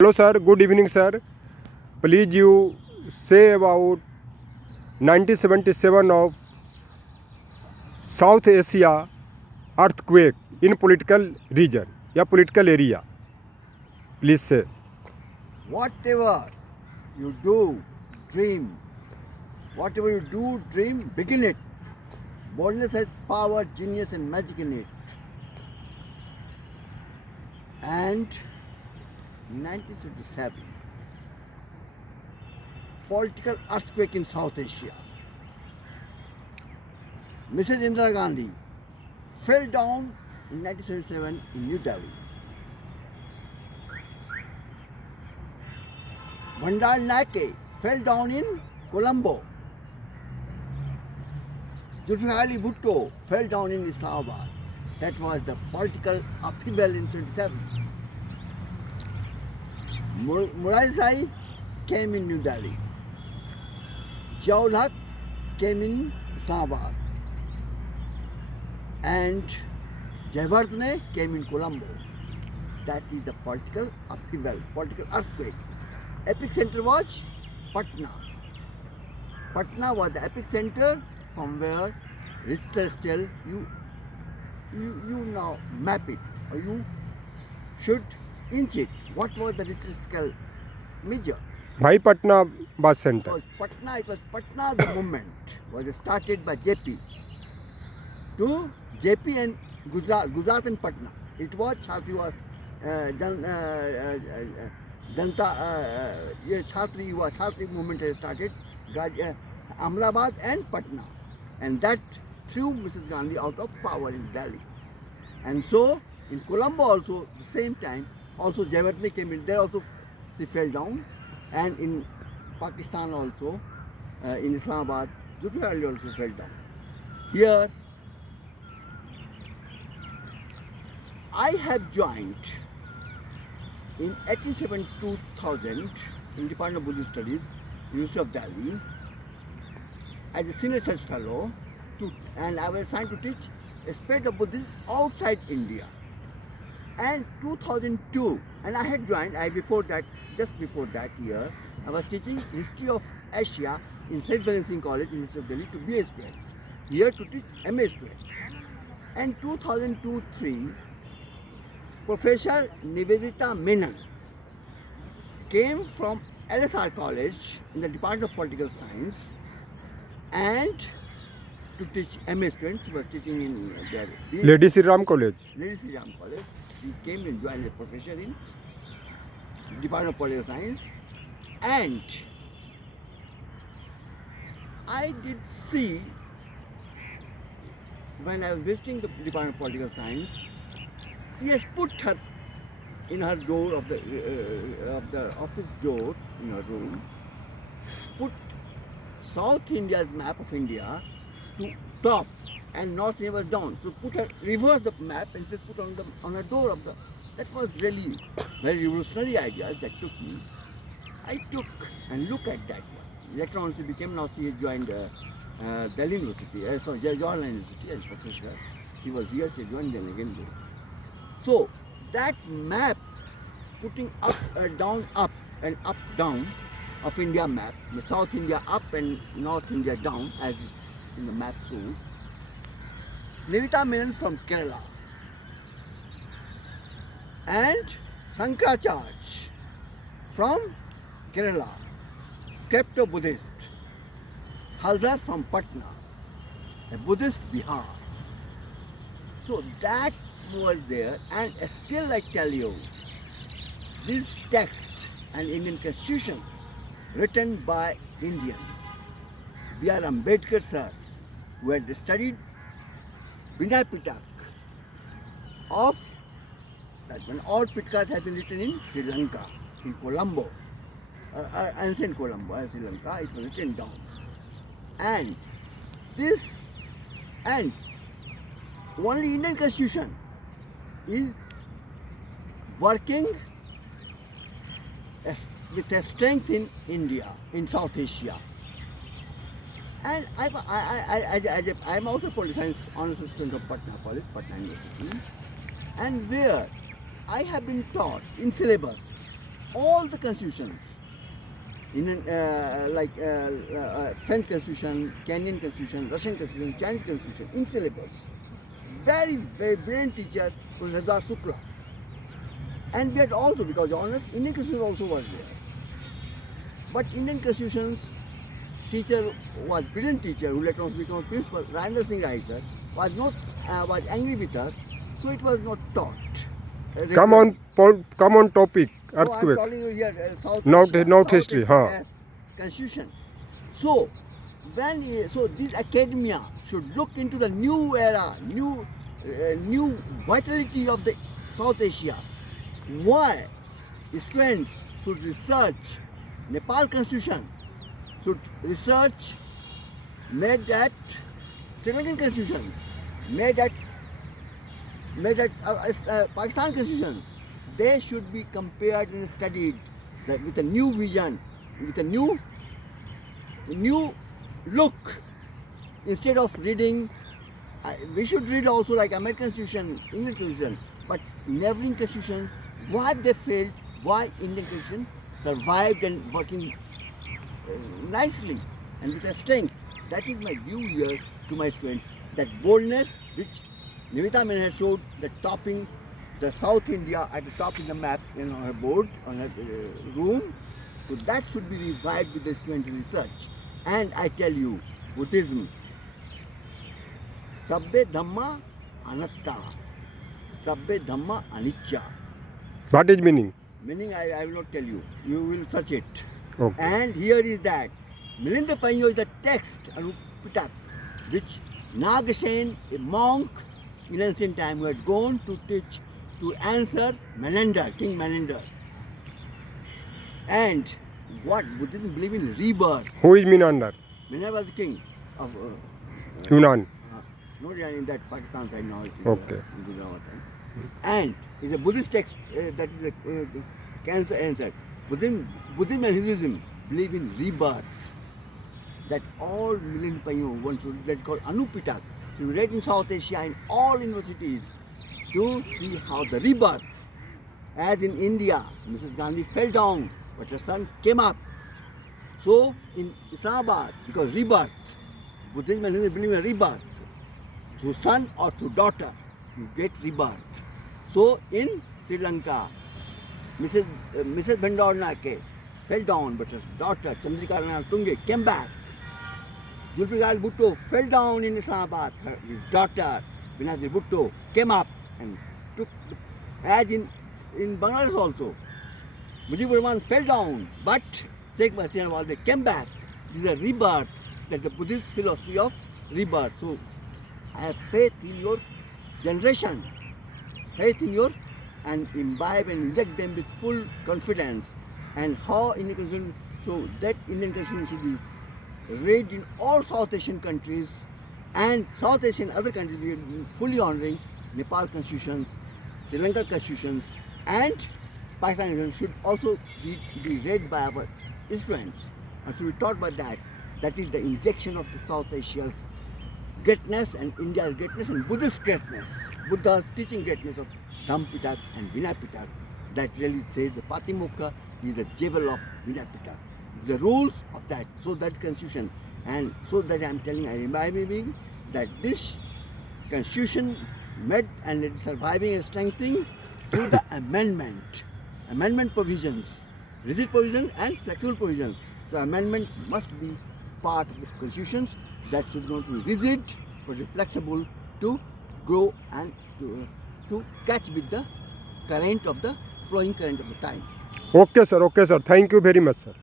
Hello sir, good evening sir. Please you say about 1977 of South Asia earthquake in political region या political area. Please say. Whatever you do, dream. Whatever you do, dream, begin it. Boldness has power, genius, and magic in it. And 1977, political earthquake in South Asia. Mrs. Indira Gandhi fell down in 1977 in New Delhi. Bandar Nake fell down in Colombo. Zulfikar Ali Bhutto fell down in Islamabad. That was the political upheaval in 1977. Murad Desai came in New Delhi. Ziaul Haq came in Islamabad. And Jayawardene came in Colombo. That is the political upheaval, political earthquake. Epicenter was Patna. Patna was the epicenter from where Richter scale you now map it, or you should inch it. What was the Richter scale measure? Bhai Patna bus center. It was Patna the movement was started by JP to JP and Gujarat and Patna. It was Chhatri was Chhatri movement has started Ahmedabad and Patna, and that threw Mrs. Gandhi out of power in Delhi. And so in Colombo also the same time also Jayawardene came in there, also she fell down, and in Pakistan also in Islamabad Zulfikar Ali also fell down. Here I have joined in 1872-2000 in Department of Buddhist Studies, University of Delhi, as a senior research fellow, and I was assigned to teach a spread of Buddhism outside India. And 2002, and I had joined, just before that year, I was teaching history of Asia in Syed Bhagat Singh College, University of Delhi, to BA students, here to teach MA students. And 2002-03, Professor Nivedita Menon came from LSR College in the Department of Political Science and to teach MA students. She was teaching in their Lady Sri Ram College. Lady Sri Ram College. She came and joined as a professor in Department of Political Science, and I did see when I was visiting the Department of Political Science, she has put her in her door of the office door in her room, put South India's map of India to top and North India was down. So reverse the map and just put on the door of the. That was really very revolutionary idea that took me. I took and looked at that one. Later on she became, now she has joined Delhi University, Jawaharlal University as professor. She was here, she joined them again. So that map, putting up, down, up, and up, down of India map, the South India up and North India down, as in the map shows. Nivedita Menon from Kerala and Sankaracharya from Kerala, crypto-Buddhist. Haldar from Patna, a Buddhist Bihar. So that was there, and still I tell you, this text and Indian Constitution written by Indian B.R. Ambedkar sir, who had studied Vinay Pitak of that when all Pitkas have been written in Sri Lanka, in Colombo, ancient Colombo, Sri Lanka, it was written down. And this, and only Indian Constitution is working with a strength in India, in South Asia. And I'm also political science honors student of Patna College, Patna University, and where I have been taught in syllabus all the constitutions, French constitution, Kenyan constitution, Russian constitution, Chinese constitution, in syllabus. Very, very brilliant teacher, Professor Das Shukla. And we had also, because honest, Indian constitution also was there. But Indian constitutions teacher was brilliant teacher who later on became principal, Rajendra Singh Rai sir, was angry with us, so it was not taught. Come on topic, So I'm earthquake. calling you here South North- Asia, North South history, Asia, huh. yes, constitution. So this academia should look into the new era, new vitality of the South Asia. Why students should research Nepal constitution, should research made at Sri Lankan constitutions, made at Pakistan constitutions. They should be compared and studied with a new vision, with a new look. Instead of reading, we should read also like American constitution, English constitution, but never in constitution. Why they failed? Why Indian constitution survived and working nicely and with a strength? That is my view here to my students. That boldness which Nivita Menon has showed, the topping the South India at the top in the map on her board, on her room. So that should be revived with the student research. And I tell you, Buddhism, Sabbe Dhamma Anatta, Sabbe Dhamma Anicca. What is meaning? Meaning I will not tell you. You will search it. Okay. And here is that. Milinda Panyo is the text, Anupitak, which Nagasen, a monk in ancient time, who had gone to answer Menander, King Menander. And what Buddhism believe in rebirth. Who is Menander? Menander was the king of Yunnan. not in that Pakistan side now. Okay. In Gujarat. And it's a Buddhist text that is a cancer answer. Buddhism and Hinduism believe in rebirth. That all Milinda Panyo wants to, that's called Anupitak. So we read in South Asia in all universities to see how the rebirth, as in India, Mrs. Gandhi fell down, but her son came up. So in Islamabad, because rebirth, Buddhism and Hinduism believe in rebirth. Through son or through daughter, you get rebirth. So in Sri Lanka, Mrs. Bhandara fell down, but her daughter Chandrika Rana Tunge came back. Zulfikar Bhutto fell down in Islamabad. His daughter Benazir Bhutto came up and took, as in Bangladesh also. Mujibur Rahman fell down, but Sheikh Hasina Walde came back. This is a rebirth. That's the Buddhist philosophy of rebirth. So I have faith in your generation, faith in your, and imbibe and inject them with full confidence. And how Indian constitution, so that Indian constitution should be read in all South Asian countries, and South Asian other countries fully honoring Nepal constitutions, Sri Lanka constitutions, and Pakistan constitution should also be read by our students. And so we taught about that. That is the injection of the South Asia's greatness and India's greatness and Buddhist greatness. Buddha's teaching greatness of Dhammapitak and Vinayapitak. That really says the Patimokkha is the jewel of Vinayapitak. The rules of that, so that constitution, and so that I am telling, I reminding that this constitution met and it is surviving and strengthening through the amendment provisions, rigid provisions and flexible provisions. So amendment must be part of the constitutions. That should not be rigid but be flexible to grow and to catch with the current of the flowing current of the time. Okay, sir. Thank you very much, sir.